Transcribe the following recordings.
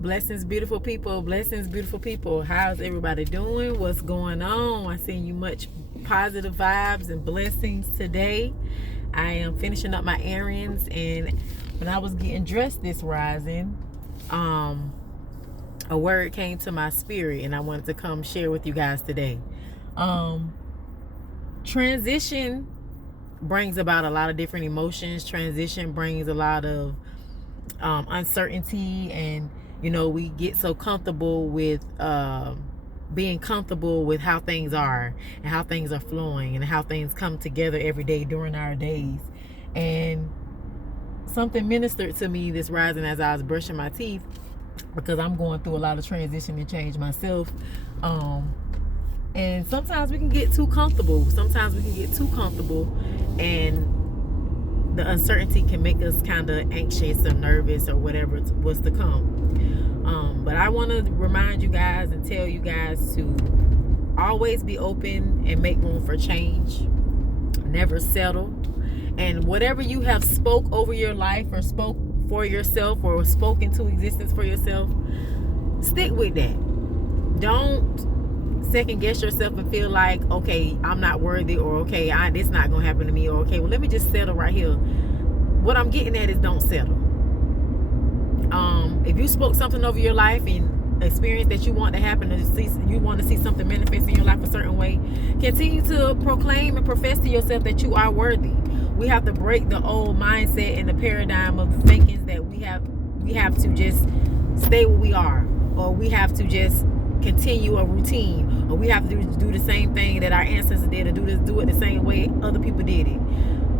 Blessings, beautiful people. Blessings, beautiful people. How's everybody doing? What's going on? I send you much positive vibes and blessings today. I am finishing up my errands, and when I was getting dressed this rising, a word came to my spirit, and I wanted to come share with you guys today. Transition brings about a lot of different emotions. Transition brings a lot of uncertainty, and we get so comfortable with being comfortable with how things are and how things are flowing and how things come together every day during our days. And something ministered to me this rising as I was brushing my teeth, because I'm going through a lot of transition and change myself. And sometimes we can get too comfortable. And the uncertainty can make us kind of anxious or nervous or whatever was to come. But I want to remind you guys and tell you guys to always be open and make room for change. Never settle. And whatever you have spoke over your life or spoke for yourself or spoke into existence for yourself, stick with that. Don't second guess yourself and feel like, okay, I'm not worthy, or okay, this not gonna happen to me, or okay, well, let me just settle right here. What I'm getting at is don't settle. If you spoke something over your life and experience that you want to happen, you want to see something manifest in your life a certain way, continue to proclaim and profess to yourself that you are worthy. We have to break the old mindset and the paradigm of thinking that we have to just stay where we are, or we have to just continue a routine, or we have to do the same thing that our ancestors did, or do it the same way other people did it.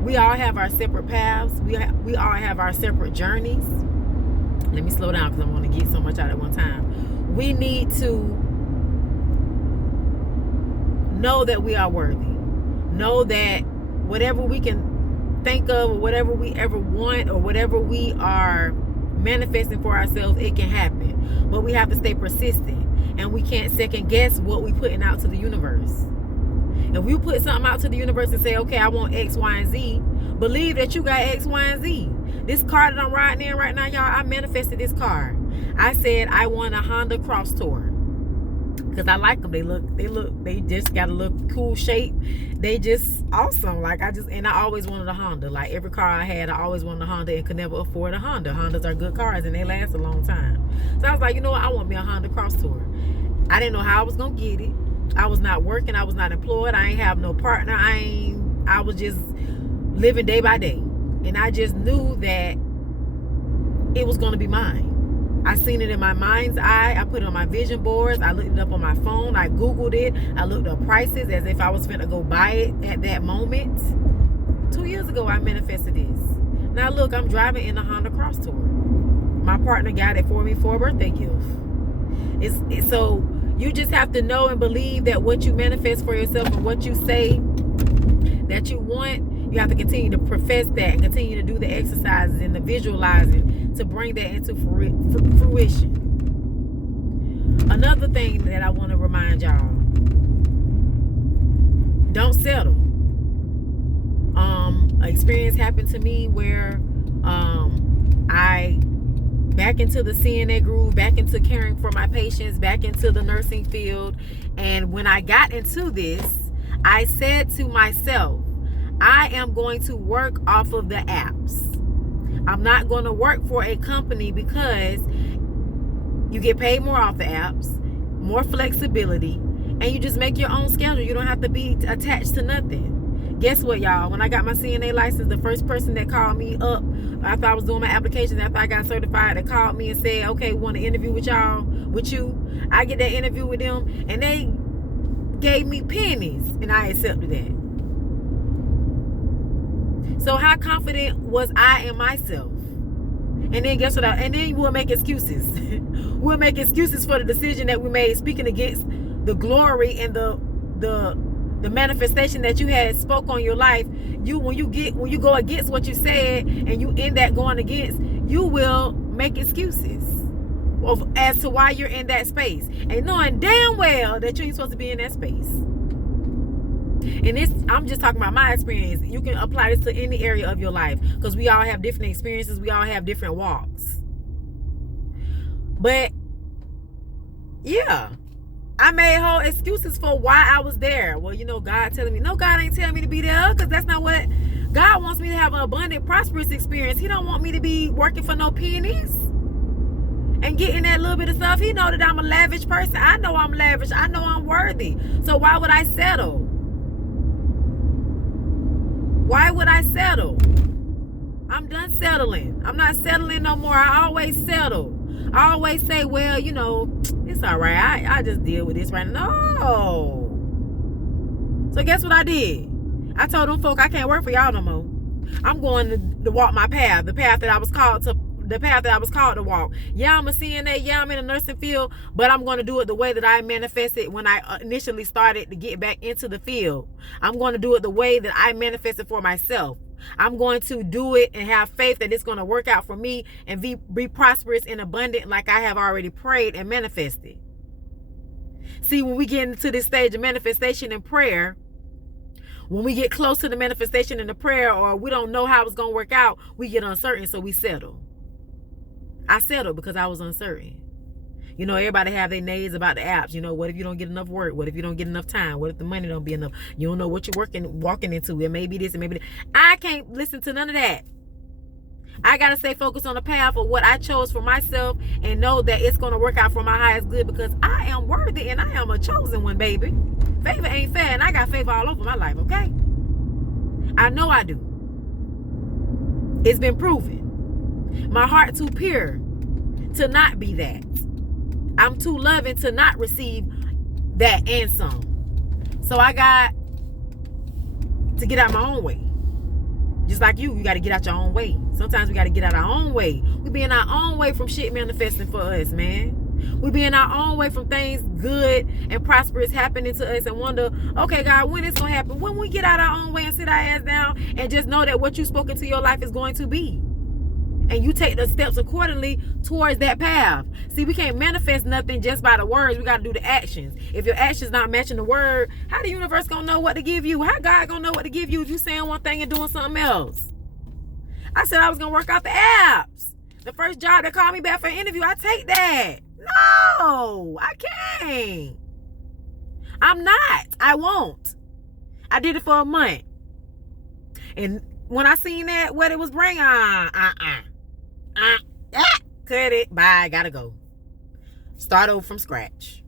We all have our separate paths. We all have our separate journeys. Let me slow down because I want to get so much out at one time. We need to know that we are worthy. Know that whatever we can think of, or whatever we ever want, or whatever we are manifesting for ourselves, it can happen. But we have to stay persistent, and we can't second guess what we putting out to the universe. If you put something out to the universe and say, okay, I want X, Y, and Z, believe that you got X, Y, and Z. This car that I'm riding in right now, y'all, I manifested this car. I said I want a Honda Cross Tour because I like them. They just got a look cool shape. They just awesome. And I always wanted a Honda. Like every car I had, I always wanted a Honda and could never afford a Honda. Hondas are good cars and they last a long time. So I was like, you know what? I want me a Honda Cross Tour. I didn't know how I was gonna get it. I was not working. I was not employed. I ain't have no partner. I was just living day by day. And I just knew that it was going to be mine. I seen it in my mind's eye. I put it on my vision boards. I looked it up on my phone. I Googled it. I looked up prices as if I was finna go buy it at that moment. 2 years ago, I manifested this. Now look, I'm driving in a Honda Cross Tour. My partner got it for me for a birthday gift. So you just have to know and believe that what you manifest for yourself and what you say that you want, you have to continue to profess that and continue to do the exercises and the visualizing to bring that into fruition. Another thing that I want to remind y'all, don't settle. An experience happened to me where I back into the CNA groove, back into caring for my patients, back into the nursing field. And when I got into this, I said to myself, I am going to work off of the apps. I'm not going to work for a company, because you get paid more off the apps, more flexibility, and you just make your own schedule. You don't have to be attached to nothing. Guess what, y'all? When I got my CNA license, the first person that called me up after I was doing my applications, after I got certified, they called me and said, okay, we want to interview with you. I get that interview with them, and they gave me pennies, and I accepted that. So how confident was I in myself? And then guess what? And then we'll make excuses. We'll make excuses for the decision that we made, speaking against the glory and the manifestation that you had spoke on your life. When you go against what you said, and you end that going against, you will make excuses as to why you're in that space, and knowing damn well that you ain't supposed to be in that space. And this, I'm just talking about my experience. You can apply this to any area of your life, because we all have different experiences. We all have different walks. But yeah, I made whole excuses for why I was there. Well, God telling me, no, God ain't telling me to be there, because that's not what God wants me to have. An abundant, prosperous experience. He don't want me to be working for no pennies and getting that little bit of stuff. He know that I'm a lavish person. I know I'm lavish. I know I'm worthy. So why would I settle? Why would I settle? I'm done settling. I'm not settling no more. I always settle. I always say, well, it's all right. I just deal with this right now. No. So guess what I did? I told them folk I can't work for y'all no more. I'm going to walk my path, the path that I was called to walk. Yeah, I'm a CNA. Yeah, I'm in a nursing field, but I'm going to do it the way that I manifested when I initially started to get back into the field. I'm going to do it the way that I manifested for myself. I'm going to do it and have faith that it's going to work out for me and be prosperous and abundant like I have already prayed and manifested. See, when we get into this stage of manifestation and prayer, when we get close to the manifestation and the prayer, or we don't know how it's going to work out, we get uncertain, so we settle. I settled because I was uncertain. Everybody have their nays about the apps. What if you don't get enough work? What if you don't get enough time? What if the money don't be enough? You don't know what you're walking into. It may be this, and maybe that. I can't listen to none of that. I got to stay focused on the path of what I chose for myself and know that it's going to work out for my highest good, because I am worthy and I am a chosen one, baby. Favor ain't fair, and I got favor all over my life, okay? I know I do. It's been proven. My heart too pure to not be that. I'm too loving to not receive that and some. So I got to get out my own way. Just like you got to get out your own way. Sometimes we got to get out our own way. We be in our own way from shit manifesting for us, man. We be in our own way from things good and prosperous happening to us and wonder, okay, God, when it's going to happen? When we get out our own way and sit our ass down and just know that what you spoke into your life is going to be. And you take the steps accordingly towards that path. See, we can't manifest nothing just by the words. We got to do the actions. If your actions not matching the word, how the universe gonna know what to give you? How God gonna know what to give you if you saying one thing and doing something else? I said I was gonna work out the apps. The first job that called me back for an interview, I take that. No, I can't. I'm not. I won't. I did it for a month. And when I seen that, what it was bringing, cut it, bye, gotta go. Start over from scratch.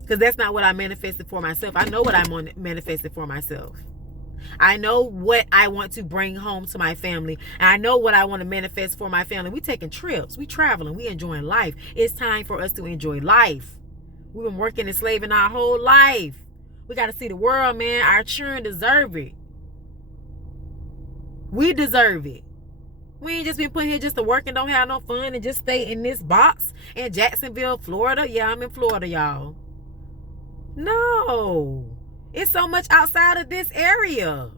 Because that's not what I manifested for myself. I know what I manifested for myself. I know what I want to bring home to my family. And I know what I want to manifest for my family. We taking trips. We traveling. We enjoying life. It's time for us to enjoy life. We've been working and slaving our whole life. We got to see the world, man. Our children deserve it. We deserve it. We ain't just been put here just to work and don't have no fun and just stay in this box in Jacksonville, Florida. Yeah, I'm in Florida, y'all. No. It's so much outside of this area.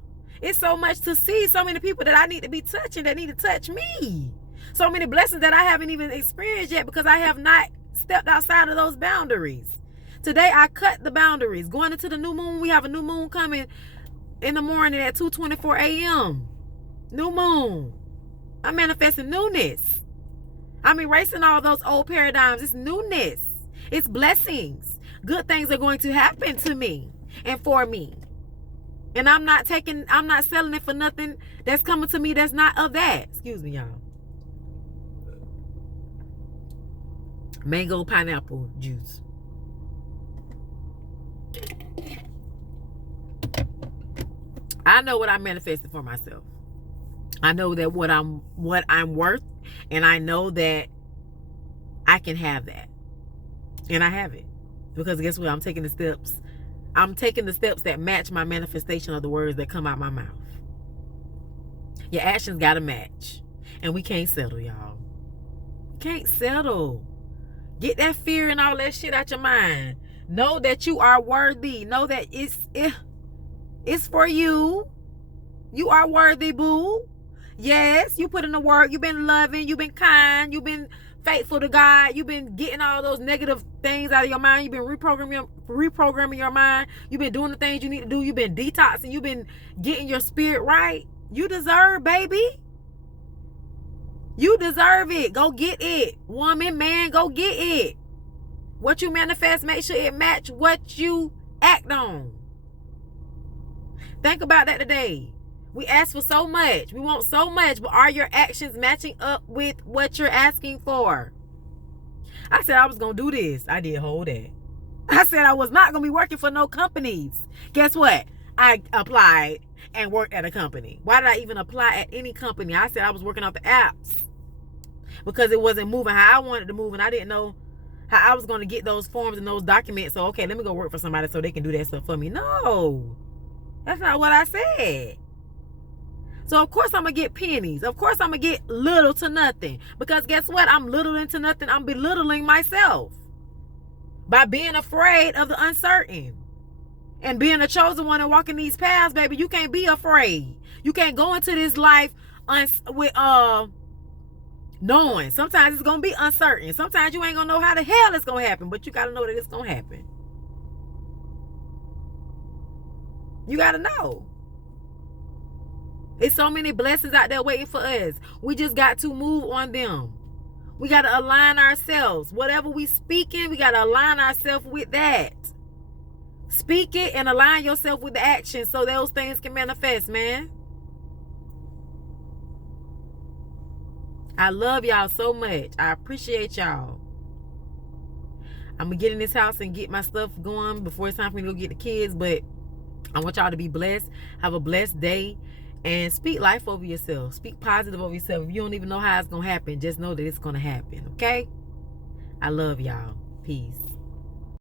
It's so much to see. So many people that I need to be touching that need to touch me. So many blessings that I haven't even experienced yet because I have not stepped outside of those boundaries. Today, I cut the boundaries. Going into the new moon, we have a new moon coming in the morning at 2:24 a.m. New moon. I'm manifesting newness. I'm erasing all those old paradigms. It's newness. It's blessings. Good things are going to happen to me and for me. And I'm not selling it for nothing that's coming to me that's not of that. Excuse me, y'all. Mango pineapple juice. I know what I manifested for myself. I know that what I'm worth, and I know that I can have that. And I have it. Because guess what? I'm taking the steps. I'm taking the steps that match my manifestation of the words that come out my mouth. Your actions gotta match. And we can't settle, y'all. Can't settle. Get that fear and all that shit out your mind. Know that you are worthy. Know that it's for you. You are worthy, boo. Yes, you put in the work. You've been loving. You've been kind. You've been faithful to God. You've been getting all those negative things out of your mind. You've been reprogramming your mind. You've been doing the things you need to do. You've been detoxing. You've been getting your spirit right. You deserve, baby. You deserve it. Go get it. Woman, man, go get it. What you manifest, make sure it match what you act on. Think about that today. We ask for so much. We want so much, but are your actions matching up with what you're asking for? I said I was going to do this. I did hold that. I said I was not going to be working for no companies. Guess what? I applied and worked at a company. Why did I even apply at any company? I said I was working off the apps because it wasn't moving how I wanted to move, and I didn't know how I was going to get those forms and those documents. So, okay, let me go work for somebody so they can do that stuff for me. No, that's not what I said. So, of course, I'm going to get pennies. Of course, I'm going to get little to nothing. Because guess what? I'm littling to nothing. I'm belittling myself by being afraid of the uncertain. And being a chosen one and walking these paths, baby, you can't be afraid. You can't go into this life with knowing. Sometimes it's going to be uncertain. Sometimes you ain't going to know how the hell it's going to happen. But you got to know that it's going to happen. You got to know. There's so many blessings out there waiting for us. We just got to move on them. We got to align ourselves. Whatever we speaking, we got to align ourselves with that. Speak it and align yourself with the action so those things can manifest, man. I love y'all so much. I appreciate y'all. I'm going to get in this house and get my stuff going before it's time for me to go get the kids. But I want y'all to be blessed. Have a blessed day. And speak life over yourself. Speak positive over yourself. If you don't even know how it's going to happen, just know that it's going to happen. Okay? I love y'all. Peace.